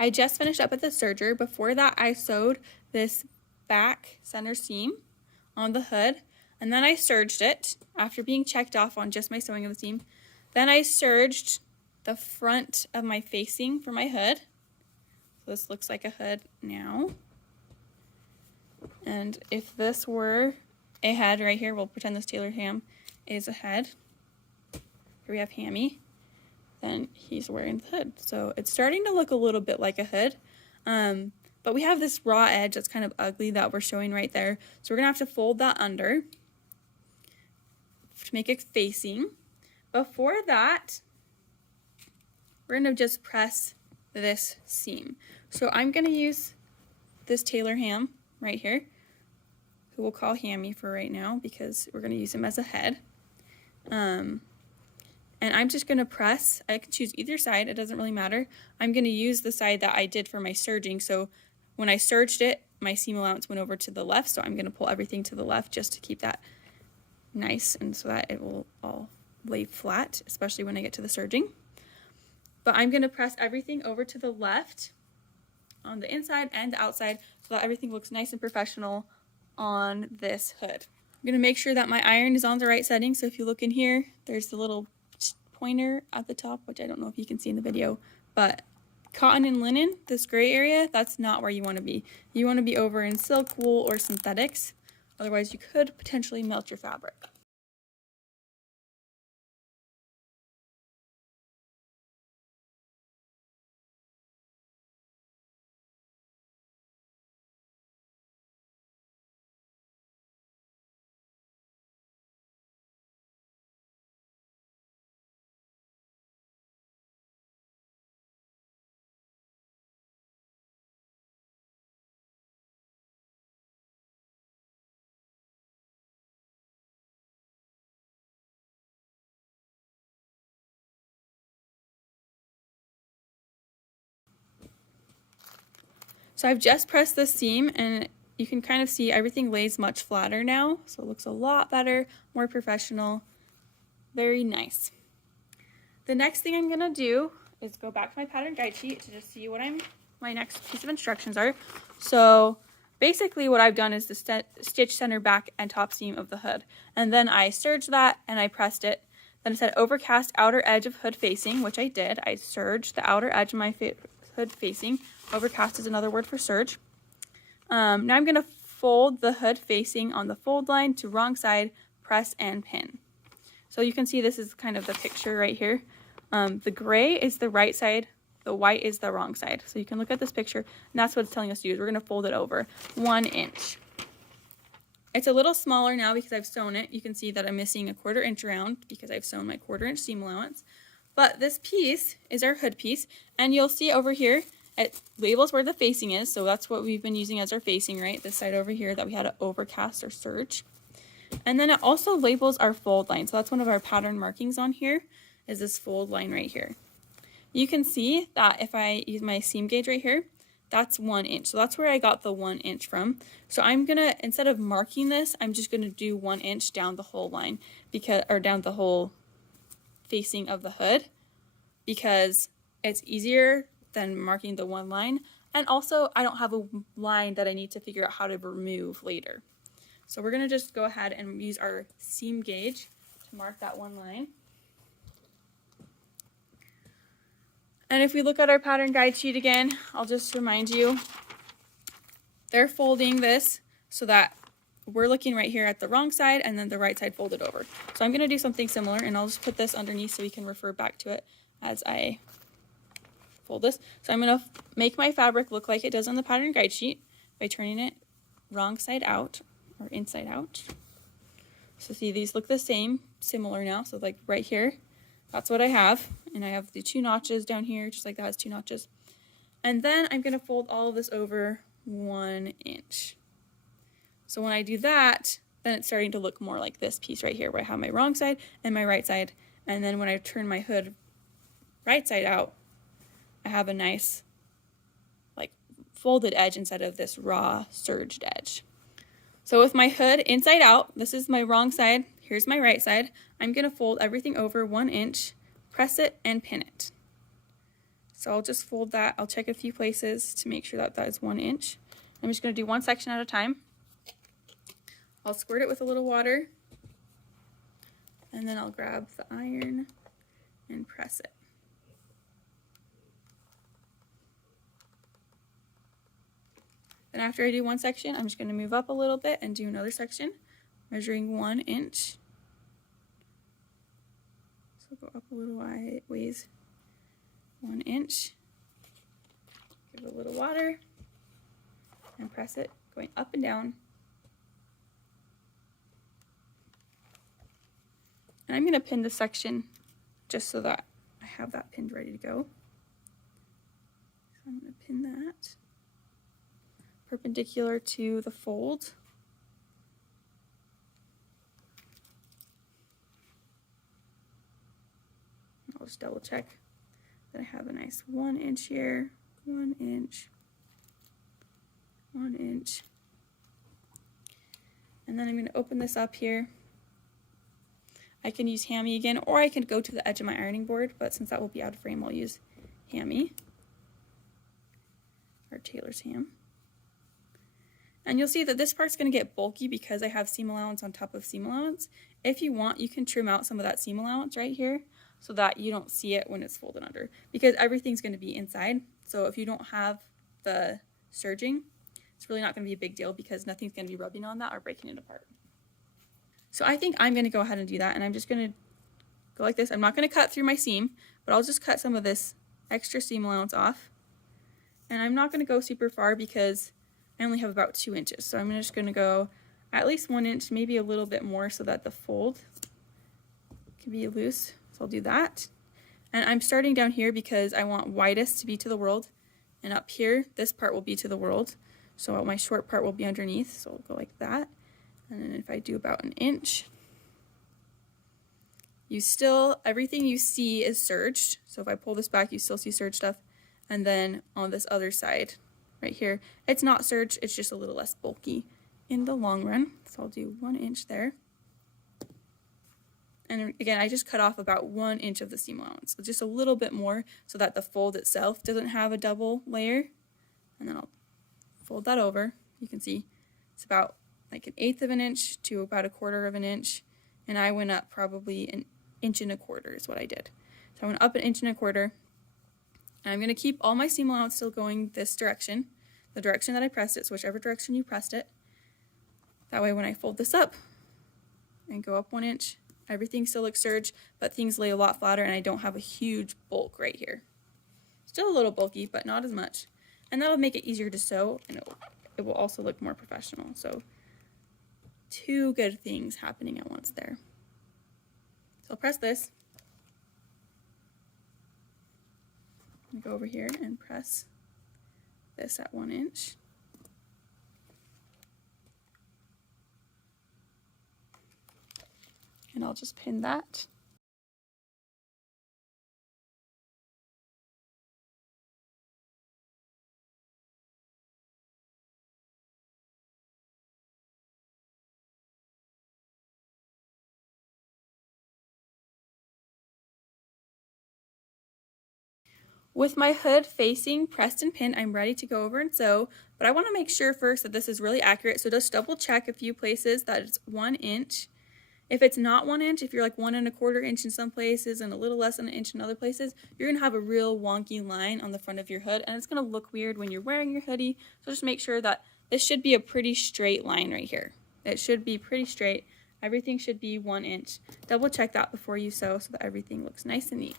I just finished up at the serger. Before that, I sewed this back center seam on the hood, and then I serged it after being checked off on just my sewing of the seam. Then I serged the front of my facing for my hood. So this looks like a hood now. And if this were a head right here, we'll pretend this tailored ham is a head. Here we have Hammy. Then he's wearing the hood. So it's starting to look a little bit like a hood. But we have this raw edge that's kind of ugly that we're showing right there. So we're going to have to fold that under to make it facing. Before that, we're going to just press this seam. So I'm going to use this tailor ham right here, who we'll call Hammy for right now because we're going to use him as a head. And I'm just going to press. I can choose either side, it doesn't really matter. I'm going to use the side that I did for my serging. So when I serged it, my seam allowance went over to the left, so I'm going to pull everything to the left just to keep that nice and so that it will all lay flat, especially when I get to the serging. But I'm going to press everything over to the left on the inside and the outside so that everything looks nice and professional on this hood. I'm going to make sure that my iron is on the right setting. So if you look in here, there's the little pointer at the top, which I don't know if you can see in the video, but cotton and linen, this gray area, that's not where you want to be. You want to be over in silk, wool, or synthetics. Otherwise, you could potentially melt your fabric. So I've just pressed the seam and you can kind of see everything lays much flatter now. So it looks a lot better, more professional, very nice. The next thing I'm going to do is go back to my pattern guide sheet to just see what my next piece of instructions are. So basically what I've done is the stitch center back and top seam of the hood. And then I serged that and I pressed it. Then it said overcast outer edge of hood facing, which I did. I serged the outer edge of my hood facing. Overcast is another word for serge. Now I'm going to fold the hood facing on the fold line to wrong side, press and pin. So you can see this is kind of the picture right here. The gray is the right side, the white is the wrong side. So you can look at this picture and that's what it's telling us to use. We're going to fold it over 1 inch. It's a little smaller now because I've sewn it. You can see that I'm missing a 1/4 inch around because I've sewn my 1/4 inch seam allowance. But this piece is our hood piece, and you'll see over here it labels where the facing is, so that's what we've been using as our facing, right? This side over here that we had to overcast or serge. And then it also labels our fold line, so that's one of our pattern markings on here, is this fold line right here. You can see that if I use my seam gauge right here, that's 1 inch. So that's where I got the 1 inch from. So I'm gonna, instead of marking this, I'm just gonna do 1 inch down the whole line, or down the whole facing of the hood, because it's easier than marking the one line, and also I don't have a line that I need to figure out how to remove later. So we're going to just go ahead and use our seam gauge to mark that one line. And if we look at our pattern guide sheet again, I'll just remind you, they're folding this so that we're looking right here at the wrong side and then the right side folded over. So I'm going to do something similar, and I'll just put this underneath so we can refer back to it as I fold this. So I'm going to make my fabric look like it does on the pattern guide sheet by turning it wrong side out or inside out. So see, these look the same, similar now. So like right here, that's what I have. And I have the 2 notches down here, just like that has 2 notches. And then I'm going to fold all of this over 1 inch. So when I do that, then it's starting to look more like this piece right here, where I have my wrong side and my right side. And then when I turn my hood right side out, I have a nice like folded edge instead of this raw serged edge. So with my hood inside out, this is my wrong side, here's my right side. I'm going to fold everything over 1 inch, press it and pin it. So I'll just fold that. I'll check a few places to make sure that that is 1 inch. I'm just going to do one section at a time. I'll squirt it with a little water, and then I'll grab the iron and press it. Then after I do one section, I'm just going to move up a little bit and do another section, measuring 1 inch. So go up a little ways, 1 inch. Give it a little water and press it, going up and down. And I'm going to pin this section just so that I have that pinned ready to go. So I'm going to pin that perpendicular to the fold. I'll just double check that I have a nice 1 inch here, 1 inch, 1 inch. And then I'm going to open this up here. I can use hammy again, or I can go to the edge of my ironing board, but since that will be out of frame, I'll use hammy, or tailor's ham. And you'll see that this part's going to get bulky because I have seam allowance on top of seam allowance. If you want, you can trim out some of that seam allowance right here so that you don't see it when it's folded under, because everything's going to be inside. So if you don't have the serging, it's really not going to be a big deal because nothing's going to be rubbing on that or breaking it apart. So I think I'm going to go ahead and do that, and I'm just going to go like this. I'm not going to cut through my seam, but I'll just cut some of this extra seam allowance off. And I'm not going to go super far because I only have about 2 inches. So I'm just going to go at least 1 inch, maybe a little bit more so that the fold can be loose. So I'll do that. And I'm starting down here because I want widest to be to the world. And up here, this part will be to the world. So my short part will be underneath. So I'll go like that. And then if I do about 1 inch, everything you see is serged. So if I pull this back, you still see serged stuff. And then on this other side, right here, it's not serged, it's just a little less bulky in the long run. So I'll do 1 inch there. And again, I just cut off about 1 inch of the seam allowance. So just a little bit more so that the fold itself doesn't have a double layer. And then I'll fold that over. You can see it's about like 1/8 of an inch to about 1/4 of an inch, and I went up probably 1.25 inches is what I did. So I went up 1.25 inches, and I'm going to keep all my seam allowance still going this direction, the direction that I pressed it, so whichever direction you pressed it. That way when I fold this up and go up 1 inch, everything still looks serged, but things lay a lot flatter and I don't have a huge bulk right here. Still a little bulky, but not as much. And that'll make it easier to sew, and it will also look more professional. So 2 good things happening at once there. So I'll press this. I'm going to go over here and press this at 1 inch. And I'll just pin that. With my hood facing pressed and pinned, I'm ready to go over and sew, but I want to make sure first that this is really accurate, so just double check a few places that it's 1 inch. If it's not 1 inch, if you're like 1.25 inch in some places and a little less than 1 inch in other places, you're going to have a real wonky line on the front of your hood, and it's going to look weird when you're wearing your hoodie. So just make sure that this should be a pretty straight line right here. It should be pretty straight. Everything should be 1 inch. Double check that before you sew so that everything looks nice and neat.